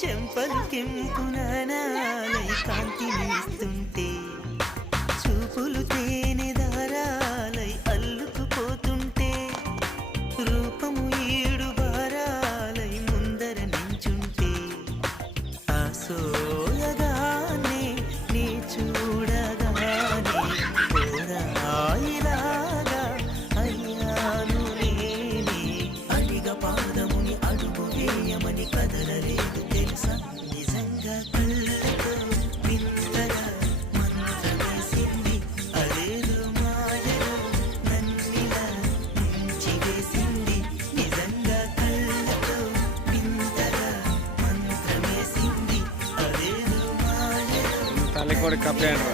చెంపలు కెంపునాలై కాంతిని ఇస్తుంటే చూపులు తేనె దారాలై అల్లుకుపోతుంటే రూపము ఏడు బారాలై ముందర నించుంటే ఆ సోయగానే నీ చూడగానే ఓరాయిలాగా అయ్యాను నేనే అడిగ పాదముని అడుగు వేయమని కదలలేదు తెలుసా నిజంగా కళ్ళతో వింతగా మంత్రమేసింది అదేదో మాయలో నన్నిలా ముంచి వేసింది నిజంగా కళ్ళతో వింతగా మంత్రమేసింది అదేదో మాయలో తల్లి కొడుకు కప్పాడు